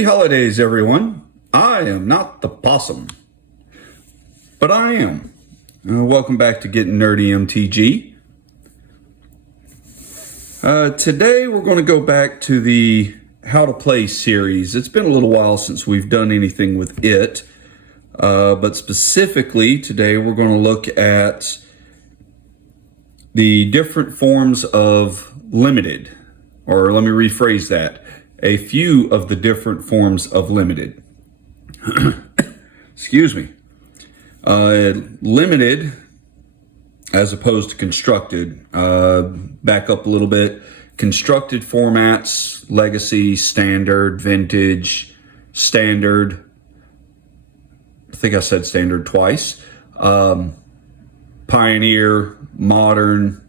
Happy holidays, everyone. I am not the possum, but I am. Welcome back to Getting Nerdy MTG. Today we're going to go back to the How to Play series. It's been a little while since we've done anything with it, but specifically today we're going to look at the different forms of limited, or let me rephrase that, a few of the different forms of limited. Excuse me. Limited as opposed to constructed. Back up a little bit. Constructed formats, legacy, standard, vintage, standard. I think I said standard twice. Pioneer, modern,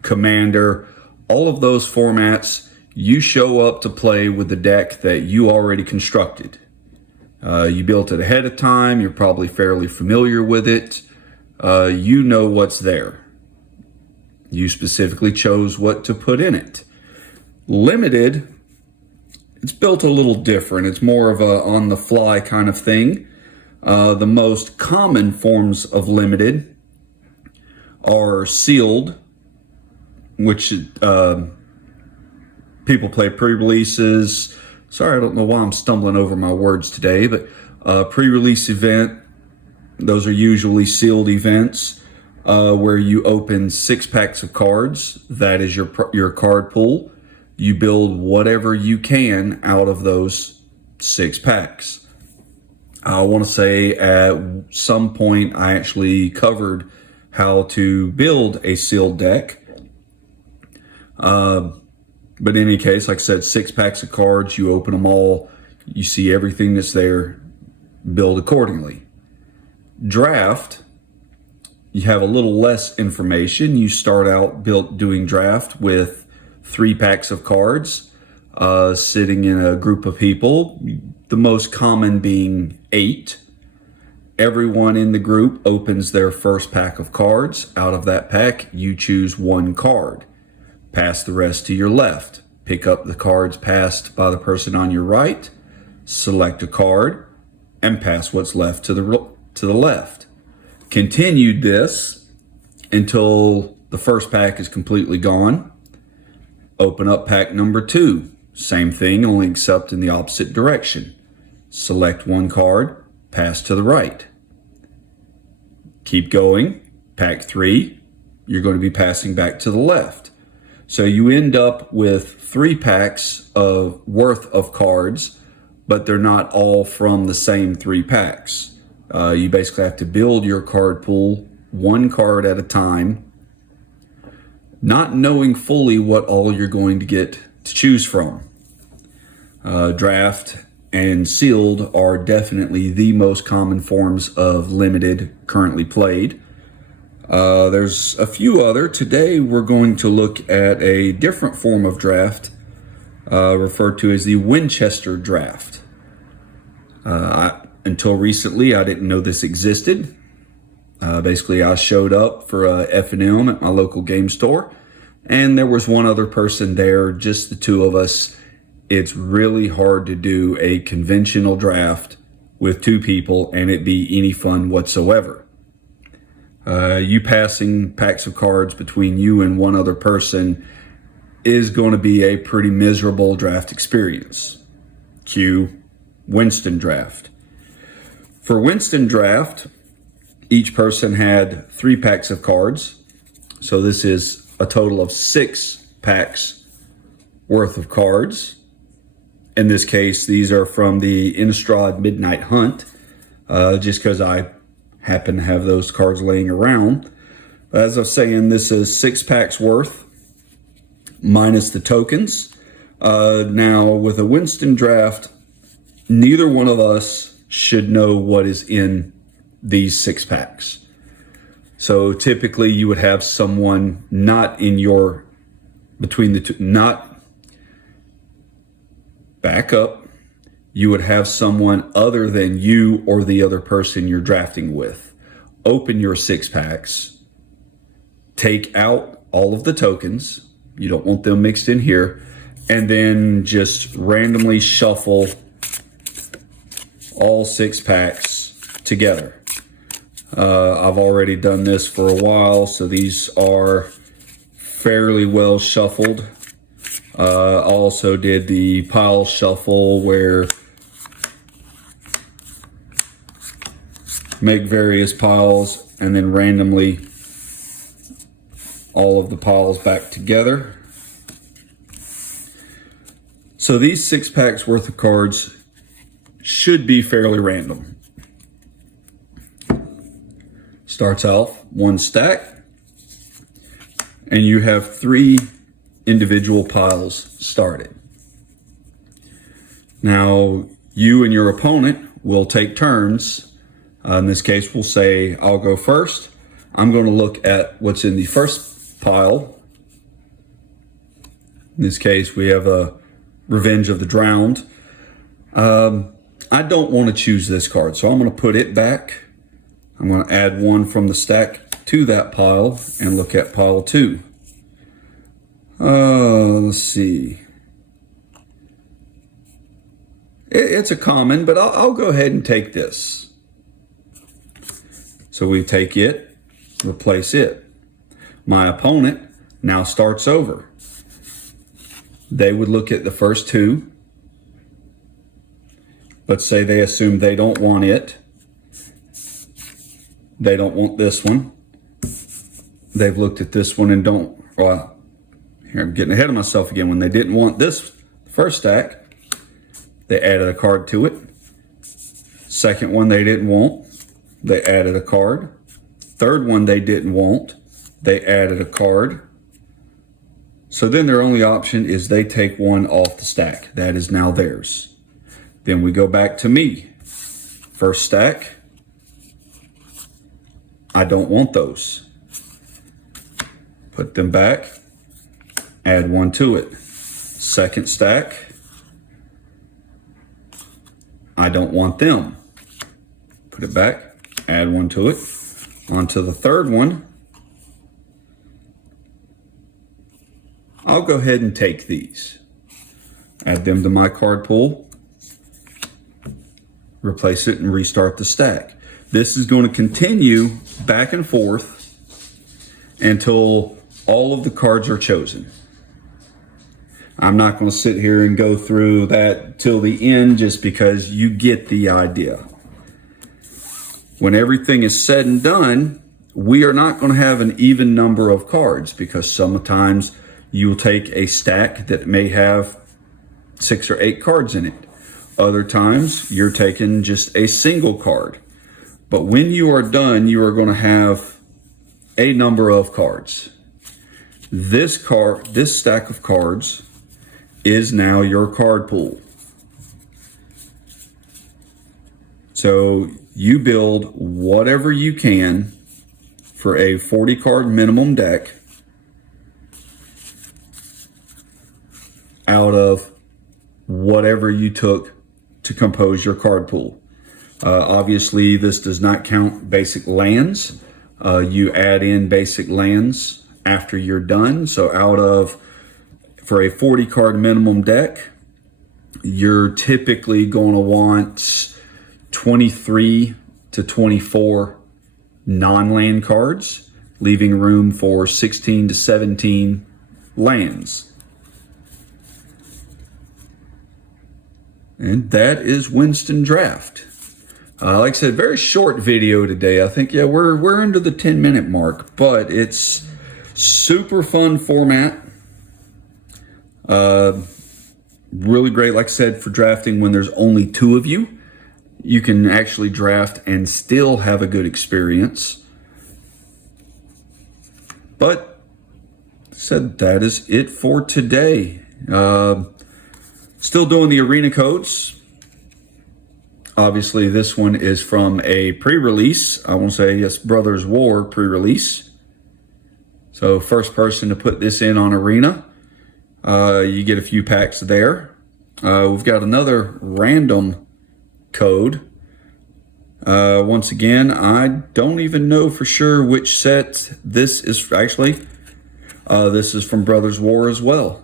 commander, all of those formats, you show up to play with the deck that you already constructed. You built it ahead of time. You're probably fairly familiar with it. You know what's there. You specifically chose what to put in it. Limited, it's built a little different. It's more of a on-the-fly kind of thing. The most common forms of limited are sealed, which people play pre-releases. Sorry, I don't know why I'm stumbling over my words today, but pre-release event, those are usually sealed events where you open 6 packs of cards. That is your card pool. You build whatever you can out of those 6 packs. I want to say at some point I actually covered how to build a sealed deck. But in any case, like I said, 6 packs of cards, you open them all, you see everything that's there, build accordingly. Draft, you have a little less information. You start out doing draft with 3 packs of cards, sitting in a group of people, the most common being 8. Everyone in the group opens their first pack of cards. Out of that pack, you choose 1 card. Pass the rest to your left. Pick up the cards passed by the person on your right. Select a card and pass what's left to the left. Continued this until the first pack is completely gone. Open up pack number 2. Same thing, only except in the opposite direction. Select 1 card, pass to the right. Keep going. Pack 3, you're going to be passing back to the left. So you end up with 3 packs worth of cards, but they're not all from the same 3 packs. You basically have to build your card pool 1 card at a time, not knowing fully what all you're going to get to choose from. Draft and sealed are definitely the most common forms of limited currently played. There's a few other. Today we're going to look at a different form of draft referred to as the Winchester draft. Until recently, I didn't know this existed. Basically, I showed up for a F&M at my local game store, and there was one other person there, just the 2 of us. It's really hard to do a conventional draft with 2 people and it be any fun whatsoever. You passing packs of cards between you and 1 other person is going to be a pretty miserable draft experience. Cue Winston Draft. For Winston Draft, each person had 3 packs of cards. So this is a total of 6 packs worth of cards. In this case, these are from the Innistrad Midnight Hunt, just because I happen to have those cards laying around. As I was saying, this is 6 packs worth, minus the tokens. Now, with a Winston Draft, neither one of us should know what is in these 6 packs. So typically you would have someone not in your, between the two, not, back up, you would have someone other than you or the other person you're drafting with. Open your 6 packs, take out all of the tokens, you don't want them mixed in here, and then just randomly shuffle all 6 packs together. I've already done this for a while, so these are fairly well shuffled. I also did the pile shuffle where make various piles and then randomly all of the piles back together. So these 6 packs worth of cards should be fairly random. Starts off 1 stack, and you have 3 individual piles started. Now, you and your opponent will take turns. In this case, we'll say I'll go first. I'm going to look at what's in the first pile. In this case, we have a Revenge of the Drowned. I don't want to choose this card, so I'm going to put it back. I'm going to add 1 from the stack to that pile and look at pile 2. Let's see. It's a common, but I'll go ahead and take this. So we take it, replace it. My opponent now starts over. They would look at the first 2. Let's say they assume they don't want it. They don't want this one. They've looked at this one and don't, well, here I'm getting ahead of myself again. When they didn't want this first stack, they added a card to it. Second one they didn't want, they added a card. Third one they didn't want, they added a card. So then their only option is they take 1 off the stack. That is now theirs. Then we go back to me. First stack, I don't want those. Put them back, add 1 to it. Second stack, I don't want them. Put it back, add 1 to it. On to the third one. I'll go ahead and take these. Add them to my card pool. Replace it and restart the stack. This is going to continue back and forth until all of the cards are chosen. I'm not going to sit here and go through that till the end just because you get the idea. When everything is said and done, we are not going to have an even number of cards because sometimes you will take a stack that may have 6 or 8 cards in it. Other times you're taking just a single card. But when you are done, you are going to have a number of cards. This stack of cards is now your card pool. So you build whatever you can for a 40 card minimum deck out of whatever you took to compose your card pool. Obviously, this does not count basic lands. You add in basic lands after you're done. So for a 40 card minimum deck, you're typically going to want 23 to 24 non-land cards, leaving room for 16 to 17 lands. And that is Winston Draft. Like I said, very short video today. I think, yeah, we're under the 10-minute mark, but it's super fun format. Really great, like I said, for drafting when there's only 2 of you. You can actually draft and still have a good experience. But, like I said, that is it for today. Still doing the arena codes. Obviously, this one is from a pre-release. I won't say, yes, Brothers War pre-release. So first person to put this in on arena, you get a few packs there. We've got another random code. Once again, I don't even know for sure which set this is actually. This is from Brothers War as well.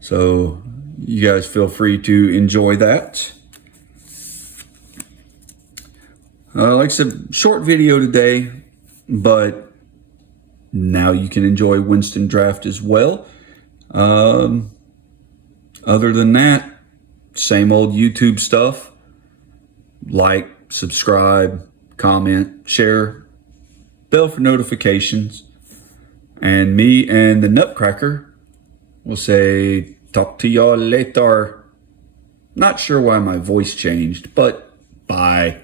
So you guys feel free to enjoy that. Like I said, short video today, but now you can enjoy Winston Draft as well. Other than that, same old YouTube stuff. Like, subscribe, comment, share, bell for notifications. And me and the Nutcracker will say, talk to y'all later. Not sure why my voice changed, but bye.